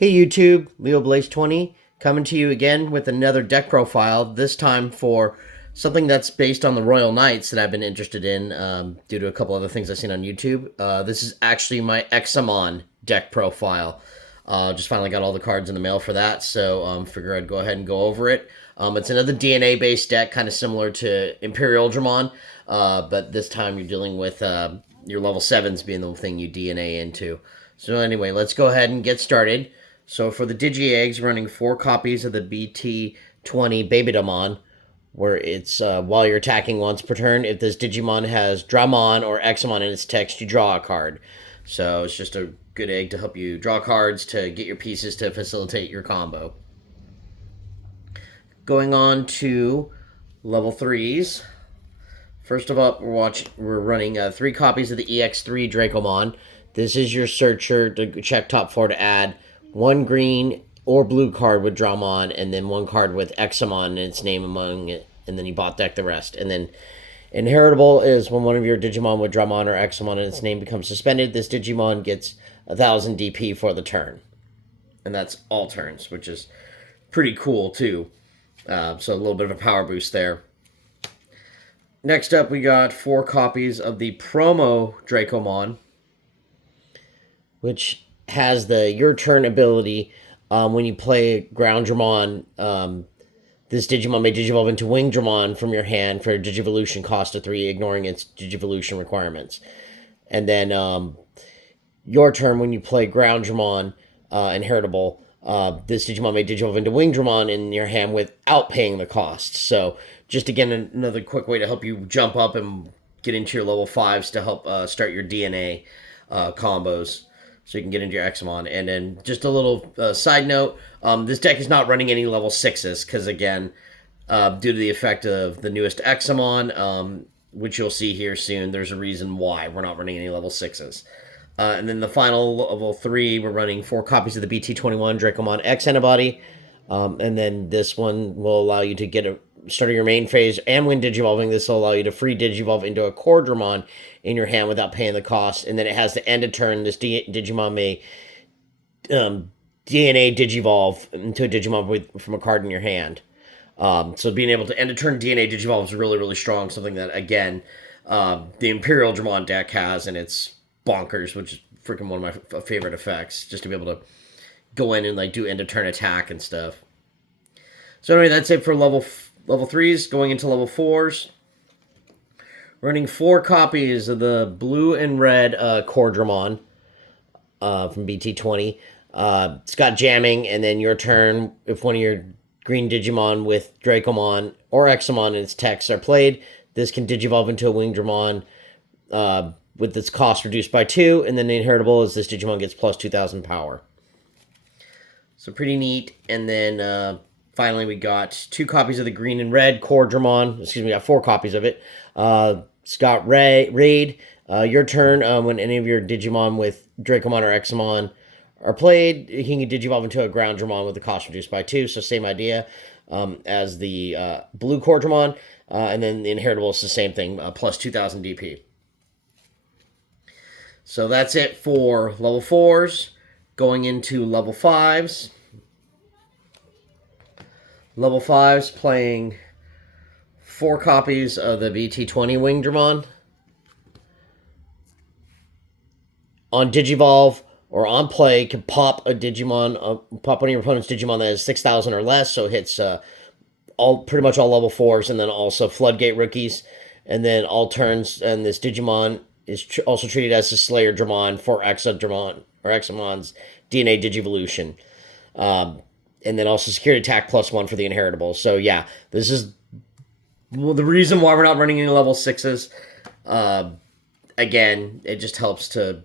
Hey YouTube, Leo Blaze 20 coming to you again with another deck profile, this time for something that's based on the Royal Knights that I've been interested in due to a couple other things I've seen on YouTube. This is actually my Examon deck profile. Just finally got all the cards in the mail for that, so figure I'd go ahead and go over it. It's another DNA-based deck, kind of similar to Imperial Dramon, but this time you're dealing with your level 7s being the thing you DNA into. So anyway, let's go ahead and get started. So for the Digi Eggs, running 4 copies of the BT20 Baby Digimon, where it's while you're attacking once per turn, if this Digimon has Dramon or Examon in its text, you draw a card. So it's just a good egg to help you draw cards to get your pieces to facilitate your combo. Going on to level 3s. First of all, we're running 3 copies of the EX3 Dracomon. This is your searcher to check top 4 to add 1 green or blue card with Dramon, and then 1 card with Examon and its name among it, and then you bot deck the rest. And then inheritable is when one of your Digimon with Dramon or Examon and its name becomes suspended, this Digimon gets 1000 DP for the turn. And that's all turns, which is pretty cool too. So a little bit of a power boost there. Next up, we got 4 copies of the promo Dracomon, which has the your turn ability. When you play Ground Dramon, this Digimon may Digivolve into Wing Dramon from your hand for a Digivolution cost of 3, ignoring its Digivolution requirements. And then your turn, when you play Ground Dramon, inheritable, this Digimon may Digivolve into Wing Dramon in your hand without paying the cost. So just again, another quick way to help you jump up and get into your level 5s to help start your DNA combos. So you can get into your Examon. And then just a little side note, this deck is not running any level 6s, because again, due to the effect of the newest Examon, which you'll see here soon, there's a reason why we're not running any level 6s. And then the final level 3, we're running 4 copies of the BT21 Dracomon X Antibody. And then this one will allow you to get a start of your main phase, and when Digivolving, this will allow you to free Digivolve into a core Dramon in your hand without paying the cost. And then it has the end of turn. This Digimon may DNA Digivolve into a Digimon from a card in your hand. So being able to end of turn DNA Digivolve is really, really strong. Something that, again, the Imperial Dramon deck has, and it's bonkers, which is freaking one of my favorite effects, just to be able to go in and like do end of turn attack and stuff. So anyway, that's it for level 3s. Going into level 4s, running 4 copies of the blue and red core Dramon from BT20. It's got jamming, and then your turn, if one of your green Digimon with Dracomon or Examon in its text are played, this can Digivolve into a Wing Dramon with its cost reduced by 2, and then the inheritable is this Digimon gets plus 2000 power. So pretty neat. And then finally, we got 2 copies of the green and red core Dramon. Excuse me, we got 4 copies of it. It's got Raid. Your turn, when any of your Digimon with Dracomon or Examon are played, you can Digivolve into a ground Dramon with the cost reduced by 2. So same idea as the blue core Dramon. And then the inheritable is the same thing, plus 2000 DP. So that's it for level 4s. Going into level 5s. Level 5s playing 4 copies of the BT20 Wing Dramon. On Digivolve or on play, can pop a Digimon, pop one of your opponent's Digimon that has 6,000 or less, so it hits pretty much all level 4s, and then also Floodgate rookies. And then all turns, and this Digimon is also treated as a Slayer Dramon for Examon or Examon's DNA Digivolution. And then also security attack plus 1 for the inheritable. So yeah, this is the reason why we're not running any level 6s. Again, it just helps to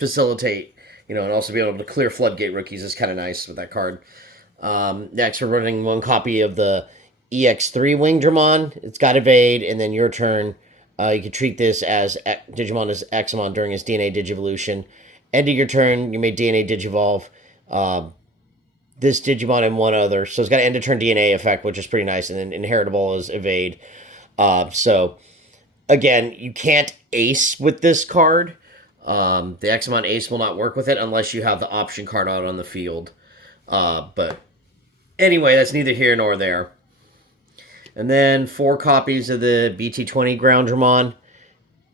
facilitate, and also be able to clear Floodgate rookies is kind of nice with that card. Next, we're running 1 copy of the EX3 Wing Dramon. It's got evade, and then your turn, you can treat this as Digimon as Examon during his DNA Digivolution. End of your turn, you may DNA Digivolve this Digimon and 1 other. So it's got an end of turn DNA effect, which is pretty nice. And then inheritable is evade. So again, you can't ace with this card. The Examon Ace will not work with it unless you have the option card out on the field. But anyway, that's neither here nor there. And then 4 copies of the BT20 Groundramon.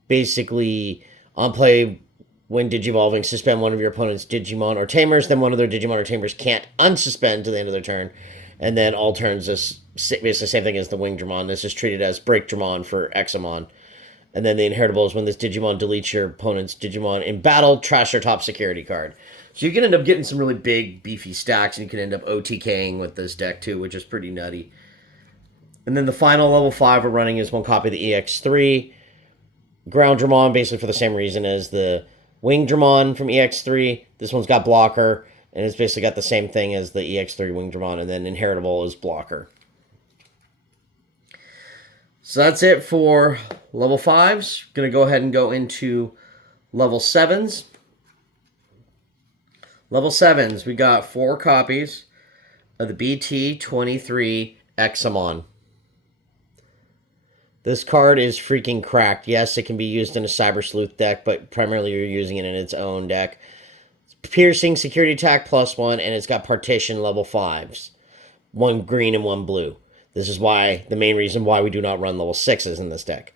Basically, on play, when Digivolving, suspend one of your opponent's Digimon or Tamers. Then one of their Digimon or Tamers can't unsuspend to the end of their turn. And then all turns is basically the same thing as the Wingdramon. This is treated as Break Dramon for Examon. And then the inheritable is when this Digimon deletes your opponent's Digimon in battle, trash their top security card. So you can end up getting some really big, beefy stacks, and you can end up OTKing with this deck too, which is pretty nutty. And then the final level 5 we're running is 1 copy of the EX3. Groundramon, basically for the same reason as the Wingdramon from EX3. This one's got blocker, and it's basically got the same thing as the EX3 Wingdramon, and then inheritable is blocker. So that's it for level 5s. Going to go ahead and go into level 7s. Level 7s, we got 4 copies of the BT23 Examon. This card is freaking cracked. Yes, it can be used in a Cyber Sleuth deck, but primarily you're using it in its own deck. It's piercing, security attack +1, and it's got partition level 5s. 1 green and 1 blue. This is why the main reason why we do not run level 6s in this deck.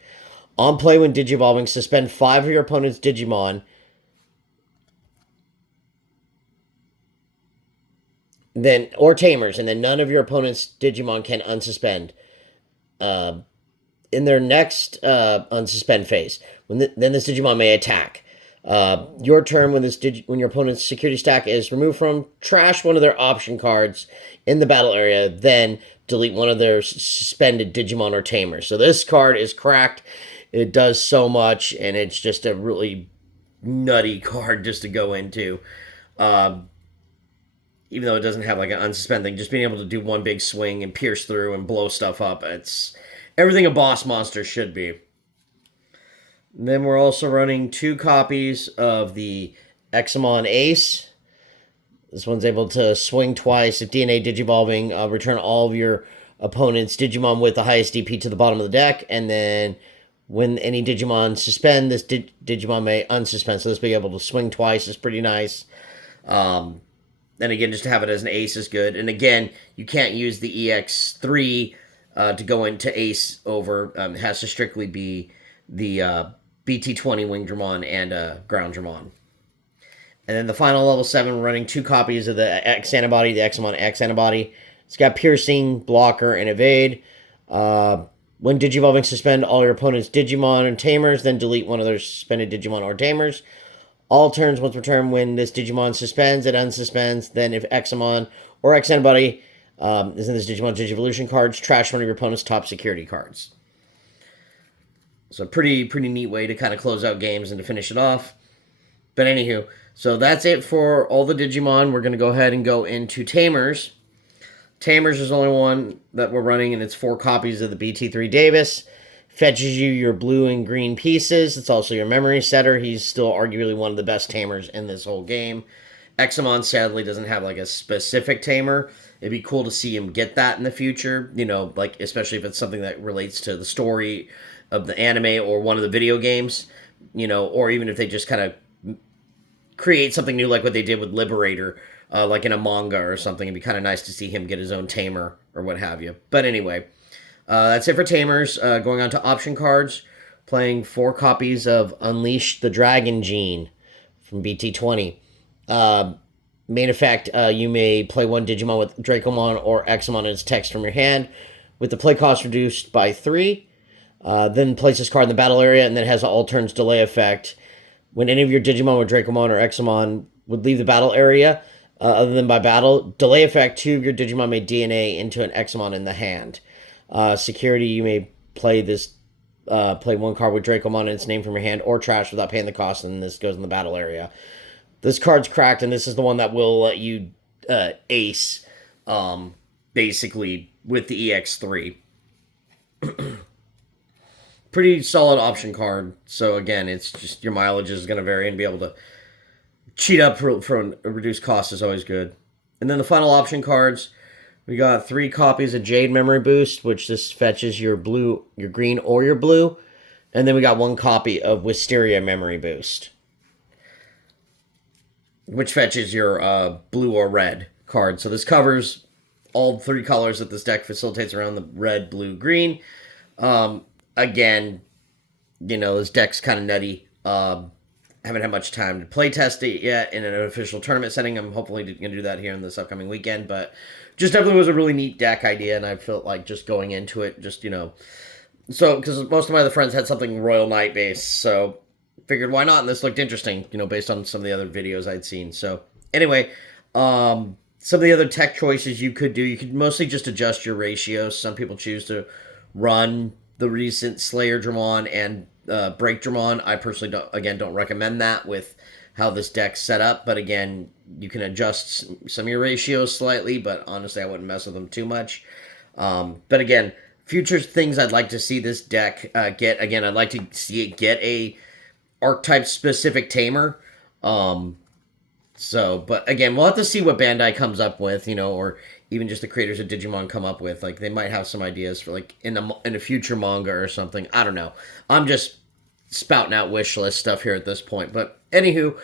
On play when Digivolving, suspend 5 of your opponent's Digimon. Then or Tamers, and then none of your opponent's Digimon can unsuspend. In their next unsuspend phase, then this Digimon may attack. Your turn when when your opponent's security stack is removed from, trash one of their option cards in the battle area, then delete one of their suspended Digimon or Tamers. So this card is cracked. It does so much, and it's just a really nutty card just to go into. Even though it doesn't have like an unsuspend thing, just being able to do one big swing and pierce through and blow stuff up, it's everything a boss monster should be. And then we're also running 2 copies of the Examon Ace. This one's able to swing twice. If DNA Digivolving, return all of your opponent's Digimon with the highest DP to the bottom of the deck. And then when any Digimon suspend, this Digimon may unsuspend. So this being able to swing twice is pretty nice. And again, just to have it as an ace is good. And again, you can't use the EX3 to go into ace over. It has to strictly be the BT20 Wingdramon and Groundramon. And then the final level 7, we're running 2 copies of the X antibody, the Examon X antibody. It's got piercing, blocker, and evade. When Digivolving, suspend all your opponent's Digimon and Tamers, then delete one of their suspended Digimon or Tamers. All turns once per turn when this Digimon suspends, it unsuspends. Then if Examon or X antibody is in this Digimon Digivolution cards, trash one of your opponent's top security cards. So pretty neat way to kind of close out games and to finish it off. But anywho, so that's it for all the Digimon. We're going to go ahead and go into Tamers. Tamers is the only one that we're running, and it's 4 copies of the BT3 Davis. Fetches you your blue and green pieces. It's also your memory setter. He's still arguably one of the best Tamers in this whole game. Examon sadly doesn't have like a specific Tamer. It'd be cool to see him get that in the future, you know, like especially if it's something that relates to the story of the anime or one of the video games, you know, or even if they just kind of create something new like what they did with Liberator, like in a manga or something. It'd be kind of nice to see him get his own Tamer or what have you. But anyway, that's it for Tamers. Going on to option cards, playing 4 copies of Unleash the Dragon Gene from BT20. Main effect, you may play 1 Digimon with Dracomon or Examon in its text from your hand, with the play cost reduced by 3. Then place this card in the battle area, and then it has an all turns delay effect. When any of your Digimon with Dracomon or Examon would leave the battle area, other than by battle, delay effect, 2 of your Digimon may DNA into an Examon in the hand. Security, you may play this, play 1 card with Dracomon and its name from your hand or trash without paying the cost, and this goes in the battle area. This card's cracked, and this is the one that will let you ace, basically, with the EX3. Pretty solid option card. So again, it's just your mileage is going to vary, and be able to cheat up for a reduced cost is always good. And then the final option cards, we got 3 copies of Jade Memory Boost, which this fetches your blue, your green, or your blue. And then we got 1 copy of Wisteria Memory Boost. which fetches your blue or red card. So this covers all three colors that this deck facilitates around the red, blue, green. Again, this deck's kind of nutty. Haven't had much time to play test it yet in an official tournament setting. I'm hopefully going to do that here in this upcoming weekend, but just definitely was a really neat deck idea, and I felt like just going into it, so because most of my other friends had something Royal Knight based, so figured why not, and this looked interesting, based on some of the other videos I'd seen. So anyway, some of the other tech choices you could do, you could mostly just adjust your ratios. Some people choose to run the recent Slayer Dramon and Break Dramon. I personally don't recommend that with how this deck's set up, but again, you can adjust some of your ratios slightly, but honestly, I wouldn't mess with them too much. But again, future things I'd like to see this deck get. Again, I'd like to see it get a archetype specific tamer. But again, we'll have to see what Bandai comes up with, or even just the creators of Digimon come up with. Like, they might have some ideas for, like, in a future manga or something. I don't know. I'm just spouting out wish list stuff here at this point. But anywho,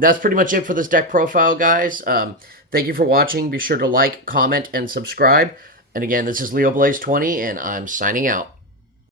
that's pretty much it for this deck profile, guys. Thank you for watching. Be sure to like, comment, and subscribe. And again, this is Leo Blaze 20, and I'm signing out.